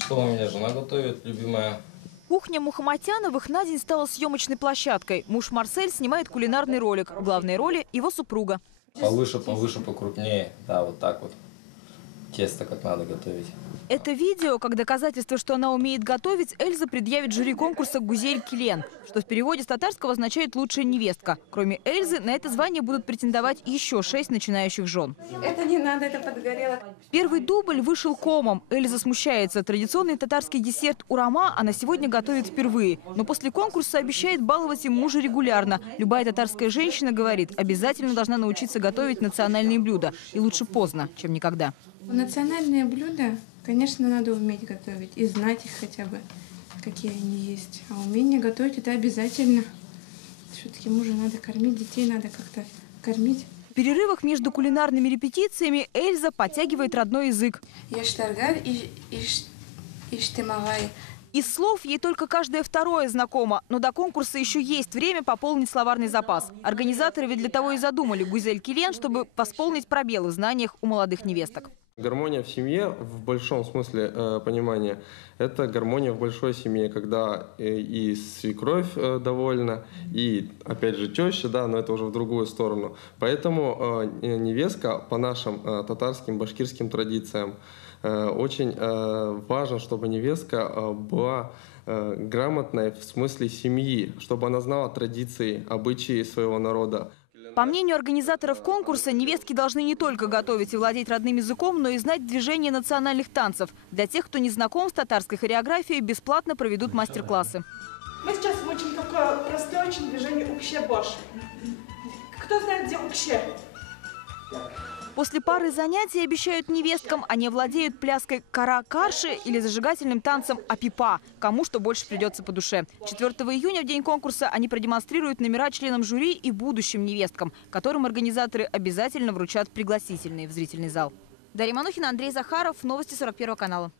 Что у меня жена готовит, любимая? Кухня Мухаматяновых на день стала съемочной площадкой. Муж Марсель снимает кулинарный ролик. В главной роли его супруга. Повыше, покрупнее. Да, вот так вот. Тесто как надо готовить. Это видео, как доказательство, что она умеет готовить, Эльза предъявит жюри конкурса «Гузель Килен», что в переводе с татарского означает «лучшая невестка». Кроме Эльзы, на это звание будут претендовать еще 6 начинающих жен. Это не надо, это подгорело. Первый дубль вышел комом. Эльза смущается. Традиционный татарский десерт урама она сегодня готовит впервые. Но после конкурса обещает баловать им мужа регулярно. Любая татарская женщина, говорит, обязательно должна научиться готовить национальные блюда. И лучше поздно, чем никогда. Национальные блюда, конечно, надо уметь готовить и знать их хотя бы, какие они есть. А умение готовить – это обязательно. Все-таки мужа надо кормить, детей надо как-то кормить. В перерывах между кулинарными репетициями Эльза подтягивает родной язык. Из слов ей только каждое второе знакомо, но до конкурса еще есть время пополнить словарный запас. Организаторы ведь для того и задумали «Гузель Килен», чтобы восполнить пробелы в знаниях у молодых невесток. Гармония в семье, в большом смысле понимания, это гармония в большой семье, когда и свекровь довольна, и, опять же, теща, да, но это уже в другую сторону. Поэтому невестка по нашим татарским, башкирским традициям очень важно, чтобы невестка была грамотной в смысле семьи, чтобы она знала традиции, обычаи своего народа. По мнению организаторов конкурса, невестки должны не только готовить и владеть родным языком, но и знать движения национальных танцев. Для тех, кто не знаком с татарской хореографией, бесплатно проведут мастер-классы. Мы сейчас очень такое простое очень движение укше-бош. Кто знает, где укше? После пары занятий обещают невесткам, они владеют пляской кара-карши или зажигательным танцем апипа, кому что больше придется по душе. 4 июня, в день конкурса, они продемонстрируют номера членам жюри и будущим невесткам, которым организаторы обязательно вручат пригласительные в зрительный зал. Дарья Манухина, Андрей Захаров, новости 41 канала.